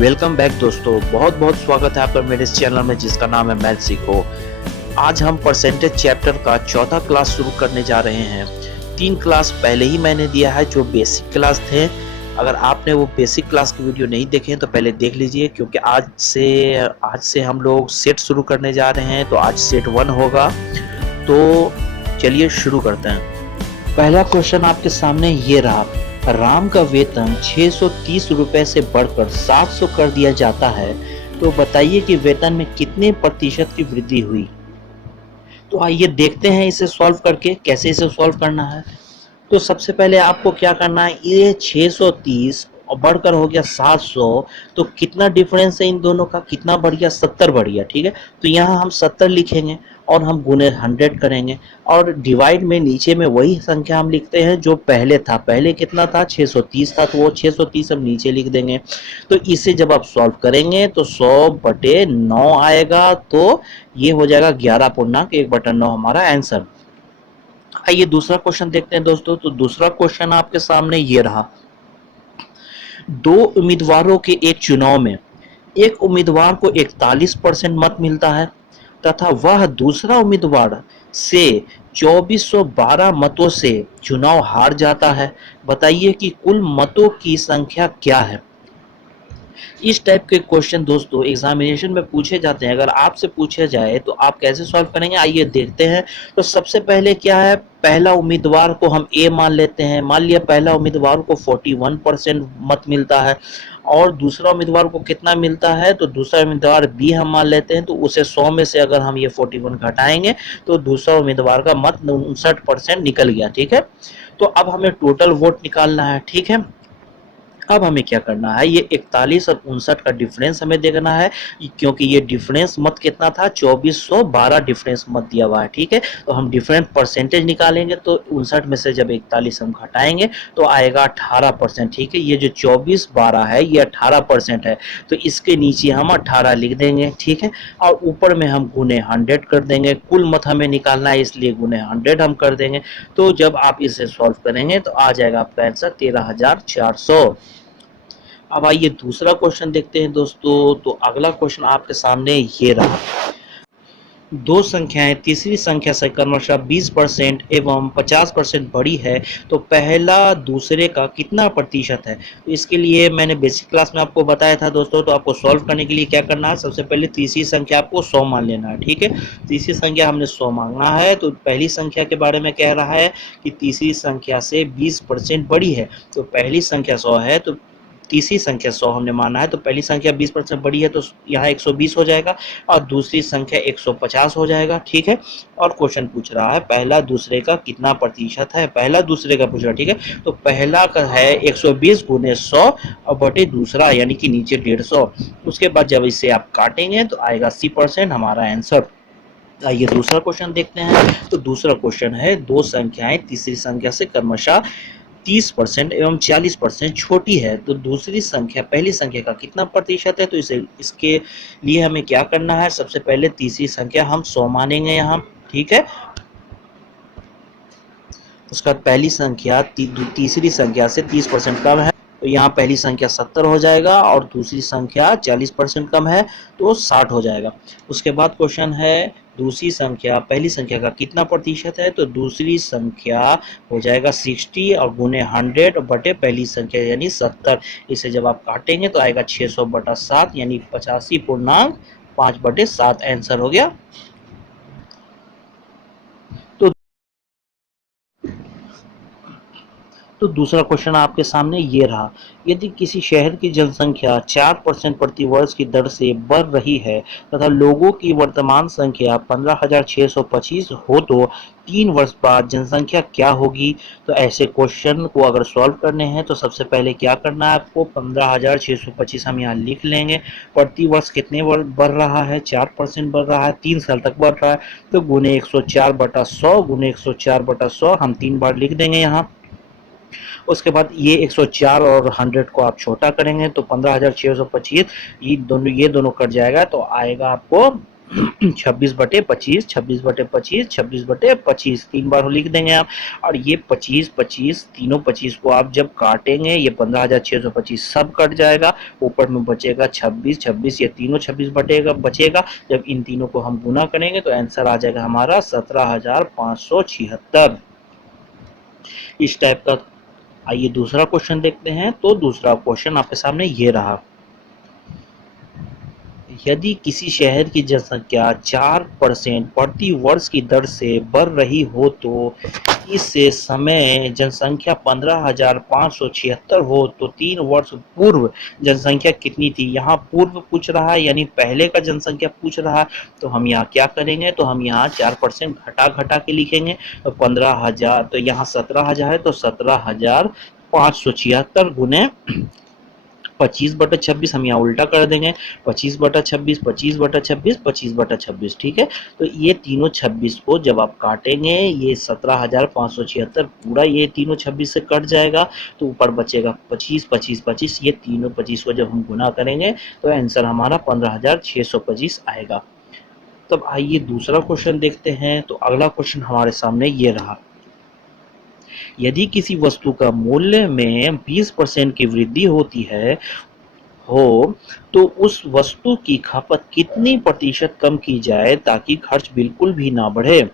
Welcome back दोस्तों, बहुत बहुत स्वागत है आपका मेरे इस चैनल में जिसका नाम है मैथ सीखो। आज हम परसेंटेज चैप्टर का चौथा क्लास शुरू करने जा रहे हैं। 3 क्लास पहले ही मैंने दिया है जो बेसिक क्लास थे। अगर आपने वो बेसिक क्लास की वीडियो नहीं देखे तो पहले देख लीजिए, क्योंकि आज से हम लोग सेट शुरू करने जा रहे हैं। तो आज सेट 1 होगा। तो चलिए शुरू करते हैं। पहला क्वेश्चन आपके सामने ये रहा। राम का वेतन 630 रुपए से बढ़कर 700 कर दिया जाता है, तो बताइए कि वेतन में कितने प्रतिशत की वृद्धि हुई। तो आइए देखते हैं इसे सॉल्व करके कैसे इसे सॉल्व करना है। तो सबसे पहले आपको क्या करना है, ये 630 और बढ़कर हो गया 700, तो कितना डिफरेंस है इन दोनों का, कितना बढ़ गया, 70 बढ़ गया। ठीक है, तो यहाँ हम 70 लिखेंगे और हम गुने 100 करेंगे और डिवाइड में नीचे में वही संख्या हम लिखते हैं जो पहले था। पहले कितना था, 630 था, तो वो 630 हम नीचे लिख देंगे। तो इसे जब आप सॉल्व करेंगे तो 100/9 आएगा, तो ये हो जाएगा 11.1/9 हमारा आंसर। आइए दूसरा क्वेश्चन देखते हैं दोस्तों। तो दूसरा क्वेश्चन आपके सामने ये रहा। 2 उम्मीदवारों के एक चुनाव में एक उम्मीदवार को 41% मत मिलता है तथा वह दूसरा उम्मीदवार से 2412 मतों से चुनाव हार जाता है। बताइए कि कुल मतों की संख्या क्या है। इस टाइप के क्वेश्चन दोस्तों एग्जामिनेशन में पूछे जाते हैं। अगर आपसे पूछा जाए तो आप कैसे सॉल्व करेंगे, आइए देखते हैं। तो सबसे पहले क्या है, पहला उम्मीदवार को हम ए मान लेते हैं। मान लिया पहला उम्मीदवार को 41% मत मिलता है और दूसरा उम्मीदवार को कितना मिलता है, तो दूसरा उम्मीदवार बी हम मान लेते हैं। तो उसे 100 में से अगर हम ये 41 घटाएंगे तो दूसरा उम्मीदवार का मत 59% निकल गया। ठीक है, तो अब हमें टोटल वोट निकालना है। ठीक है, अब हमें क्या करना है, ये 41 और 59 का डिफरेंस हमें देखना है, क्योंकि ये डिफरेंस मत कितना था, 2412 डिफरेंस मत दिया हुआ है। ठीक है, तो हम डिफरेंट परसेंटेज निकालेंगे। तो 59 में से जब 41 हम घटाएंगे तो आएगा 18%। ठीक है, ये जो 2412 है ये 18% है, तो इसके नीचे हम 18 लिख देंगे। ठीक है, और ऊपर में हम गुने 100 कर देंगे। कुल मत हमें निकालना है इसलिए गुने 100 हम कर देंगे। तो जब आप इसे सॉल्व करेंगे तो आ जाएगा आपका आंसर 13,400। अब आइए दूसरा क्वेश्चन देखते हैं दोस्तों। तो अगला क्वेश्चन आपके सामने ये रहा। दो संख्याएं तीसरी संख्या से क्रमशः 20% एवं 50% बड़ी है, तो पहला दूसरे का कितना प्रतिशत है। तो इसके लिए मैंने बेसिक क्लास में आपको बताया था दोस्तों। तो आपको सॉल्व करने के लिए क्या करना है, सबसे पहले तीसरी संख्या आपको 100 मान लेना है। ठीक है, तीसरी संख्या हमने 100 मांगना है। तो पहली संख्या के बारे में कह रहा है कि तीसरी संख्या से 20% बड़ी है, तो पहली संख्या 100 है तो तीसरी संख्या 100 हमने माना है, तो पहली संख्या 20% बड़ी है तो यहाँ 120 हो जाएगा और दूसरी संख्या 150 हो जाएगा। ठीक है, और क्वेश्चन पूछ रहा है पहला दूसरे का कितना प्रतिशत है, पहला दूसरे का पूछ रहा है। ठीक है, तो पहला का है 120 गुने 100 और बटे दूसरा यानी कि नीचे 150। उसके बाद जब इसे आप काटेंगे तो आएगा 80% हमारा आंसर। आइए दूसरा क्वेश्चन देखते हैं। तो दूसरा क्वेश्चन है, दो संख्याएं तीसरी संख्या से क्रमशः 30% एवं 40% छोटी है, तो दूसरी संख्या पहली संख्या का कितना प्रतिशत है। तो इसके लिए हमें क्या करना है, सबसे पहले तीसरी संख्या हम 100 मानेंगे यहाँ। ठीक है, उसका पहली संख्या तीसरी संख्या से 30% कम है, तो यहाँ पहली संख्या 70 हो जाएगा और दूसरी संख्या 40% कम है तो 60 हो जाएगा। उसके बाद क्वेश्चन है, दूसरी संख्या पहली संख्या का कितना प्रतिशत है। तो दूसरी संख्या हो जाएगा 60 और गुने 100 बटे पहली संख्या यानी 70। इसे जब आप काटेंगे तो आएगा 600/7 यानी 85.5/7 आंसर हो गया। तो दूसरा क्वेश्चन आपके सामने ये रहा। यदि किसी शहर की जनसंख्या 4% प्रति वर्ष की दर से बढ़ रही है तथा लोगों की वर्तमान संख्या 15,625 हो, तो 3 वर्ष बाद जनसंख्या क्या होगी। तो ऐसे क्वेश्चन को अगर सॉल्व करने हैं तो सबसे पहले क्या करना है आपको, 15,625 हम यहाँ लिख लेंगे। प्रति वर्ष कितने बढ़ रहा है, 4% बढ़ रहा है, 3 साल तक बढ़ रहा है, तो गुने 104/100 गुने 104/100 हम 3 बार लिख देंगे यहाँ। उसके बाद ये 104 और 100 को आप छोटा करेंगे तो 15,625 ये दोनों कट जाएगा, तो आएगा आपको 26/25, 26/25, 26/25 3 बार लिख देंगे आप। और ये 25/25 तीनों 25 को आप जब काटेंगे ये 15,625 सब कट जाएगा। ऊपर में बचेगा 26, 26 ये तीनों 26 बचेगा। जब इन तीनों को हम गुना करेंगे तो आंसर आ जाएगा हमारा 17,576। इस टाइप का। आइए दूसरा क्वेश्चन देखते हैं। तो दूसरा क्वेश्चन आपके सामने ये रहा। यदि किसी शहर की जनसंख्या 4% प्रति वर्ष की दर से बढ़ रही हो तो इस समय जनसंख्या 15,576 हो तो 3 वर्ष पूर्व जनसंख्या कितनी थी। यहाँ पूर्व पूछ रहा है यानी पहले का जनसंख्या पूछ रहा है। तो हम यहाँ क्या करेंगे, तो हम यहाँ 4% घटा घटा के लिखेंगे। तो 15,000, तो यहाँ 17,000 है तो 17,576 गुने 25/26 हम यहाँ उल्टा कर देंगे। 25/26, 25/26, 25/26, ठीक है। तो ये तीनों 26 को जब आप काटेंगे ये 17,576 पूरा ये तीनों 26 से कट जाएगा। तो ऊपर बचेगा 25, 25, 25। ये तीनों 25 को जब हम गुना करेंगे तो आंसर हमारा 15,625 आएगा। तब आइए दूसरा क्वेश्चन देखते हैं। तो अगला क्वेश्चन हमारे सामने ये रहा। यदि किसी वस्तु का मूल्य में 20% की वृद्धि होती है हो तो उस वस्तु की खपत कितनी प्रतिशत कम की जाए ताकि खर्च बिल्कुल भी ना बढ़े।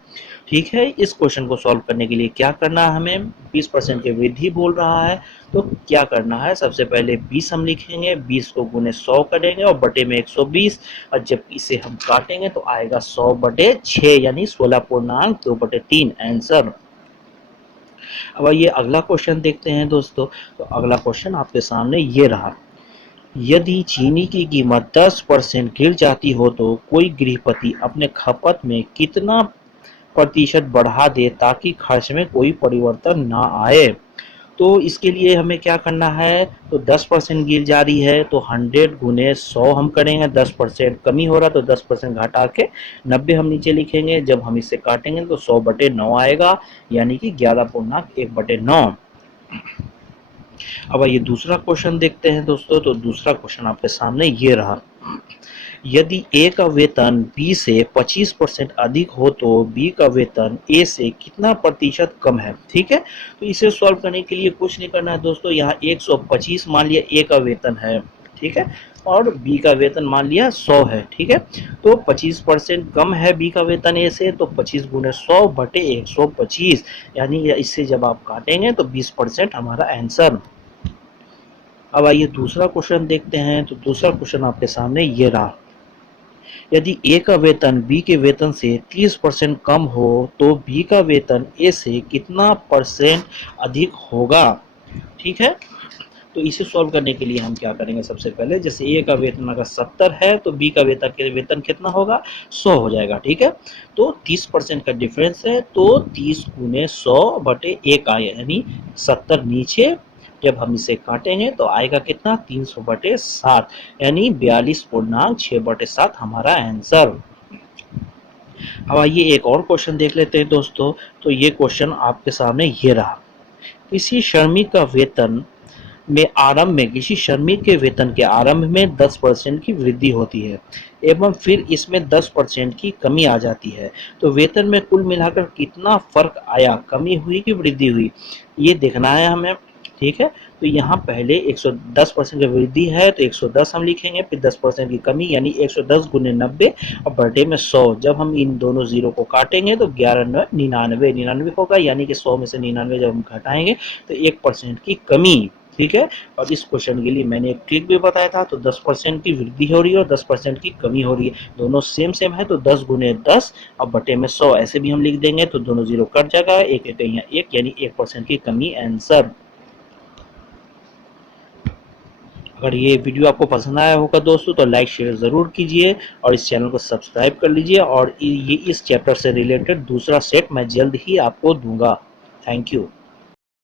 ठीक है, इस क्वेश्चन को सॉल्व करने के लिए क्या करना है, हमें 20% की वृद्धि बोल रहा है। तो क्या करना है, सबसे पहले 20 हम लिखेंगे, 20 को गुने 100 करेंगे और बटे में 120। और जब इसे हम काटेंगे तो आएगा 100/6 यानी 16.2/3 आंसर। अब ये अगला क्वेश्चन देखते हैं दोस्तों। तो अगला क्वेश्चन आपके सामने ये रहा। यदि चीनी की कीमत 10% गिर जाती हो तो कोई गृहपति अपने खपत में कितना प्रतिशत बढ़ा दे ताकि खर्च में कोई परिवर्तन ना आए। तो इसके लिए हमें क्या करना है, तो 10% गिर जा रही है तो 100 गुने 100 हम करेंगे। 10% कमी हो रहा तो 10% घटा के 90 हम नीचे लिखेंगे। जब हम इसे काटेंगे तो 100/9 आएगा यानी कि 11.1/9। अब आइए दूसरा क्वेश्चन देखते हैं दोस्तों। तो दूसरा क्वेश्चन आपके सामने ये रहा। यदि ए का वेतन बी से 25% अधिक हो तो बी का वेतन ए से कितना प्रतिशत कम है। ठीक है, तो इसे सॉल्व करने के लिए कुछ नहीं करना है दोस्तों। यहाँ 125 मान लिया ए का वेतन है, ठीक है, और बी का वेतन मान लिया 100 है। ठीक है, तो 25% कम है बी का वेतन ए से, तो 25 गुने 100/125 यानी इससे जब आप काटेंगे तो 20% हमारा आंसर। अब आइए दूसरा क्वेश्चन देखते हैं। तो दूसरा क्वेश्चन आपके सामने ये रहा। यदि ए का वेतन बी के वेतन से 30% कम हो तो बी का वेतन ए से कितना परसेंट अधिक होगा। ठीक है, तो इसे सॉल्व करने के लिए हम क्या करेंगे, सबसे पहले जैसे ए का वेतन अगर 70 है तो बी का वेतन कितना होगा, 100 हो जाएगा। ठीक है, तो 30% का डिफरेंस है तो 30 गुने 100/1 आए यानी 70 नीचे। जब हम इसे काटेंगे तो आएगा कितना, 300/7 यानी 42.6/7 हमारा आंसर। अब आइए एक और क्वेश्चन देख लेते हैं दोस्तों। तो ये क्वेश्चन आपके सामने ये रहा। किसी श्रमिक का वेतन में आरंभ में किसी श्रमिक के वेतन के आरंभ में 10% की वृद्धि होती है एवं फिर इसमें 10% की कमी आ जाती है। तो वेतन में कुल मिलाकर कितना फर्क आया, कमी हुई कि वृद्धि हुई, ये देखना है हमें। ठीक है, तो यहाँ पहले 110% की वृद्धि है तो 110 हम लिखेंगे, फिर 10% की कमी यानी 110 गुने 90 और बटे में 100। जब हम इन दोनों जीरो को काटेंगे तो 99 होगा यानी कि 100 में से 99 जब हम घटाएंगे तो 1% की कमी। ठीक है, और इस क्वेश्चन के लिए मैंने एक ट्रिक भी बताया था। तो 10% की वृद्धि हो रही है और 10% की कमी हो रही है, दोनों सेम सेम है तो 10 गुने 10 और बटे में 100 ऐसे भी हम लिख देंगे तो दोनों जीरो कट जाएगा, एक एक यहाँ एक यानी 1% की कमी आंसर। अगर ये वीडियो आपको पसंद आया होगा दोस्तों तो लाइक शेयर ज़रूर कीजिए और इस चैनल को सब्सक्राइब कर लीजिए। और ये इस चैप्टर से रिलेटेड दूसरा सेट मैं जल्द ही आपको दूंगा। Thank you.